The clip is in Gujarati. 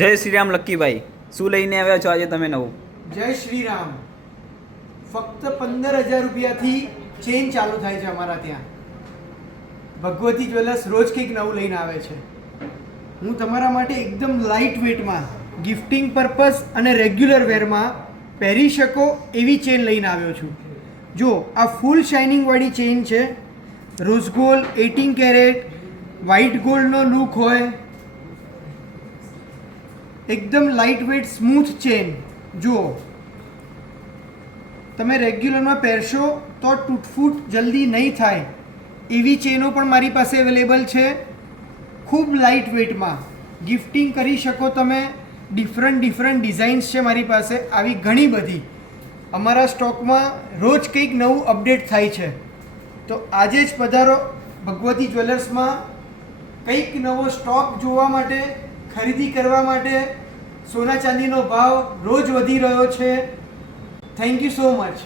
જય શ્રી રામ લક્કીભાઈ, શું લઈને આવ્યા છો આજે તમે નવું? જય શ્રી રામ. ફક્ત 15,000 રૂપિયાથી ચેન ચાલુ થાય છે અમારા ત્યાં. ભગવતી જ્વેલર્સ રોજ કંઈક નવું લઈને આવે છે. હું તમારા માટે એકદમ લાઇટ વેટમાં ગિફ્ટિંગ પર્પઝ અને રેગ્યુલર વેરમાં પહેરી શકો એવી ચેન લઈને આવ્યો છું. જો આ ફૂલ શાઇનિંગવાળી ચેન છે. રોઝ ગોલ્ડ 18 કેરેટ વ્હાઇટ ગોલ્ડનો લુક હોય, એકદમ લાઇટ વેટ સ્મૂથ ચેન. જુઓ, તમે રેગ્યુલરમાં પહેરશો તો તૂટફૂટ જલ્દી નહીં થાય એવી ચેનો પણ મારી પાસે અવેલેબલ છે. ખૂબ લાઇટ વેટમાં ગિફ્ટિંગ કરી શકો તમે. ડિફરન્ટ ડિઝાઇન્સ છે મારી પાસે, આવી ઘણી બધી. અમારા સ્ટોકમાં રોજ કંઈક નવું અપડેટ થાય છે. તો આજે જ પધારો ભગવતી જ્વેલર્સમાં. કંઈક નવો સ્ટોક જોવા માટે, ખરીદી કરવા માટે. સોના ચાંદીનો ભાવ રોજ વધી રહ્યો છે. Thank you so much.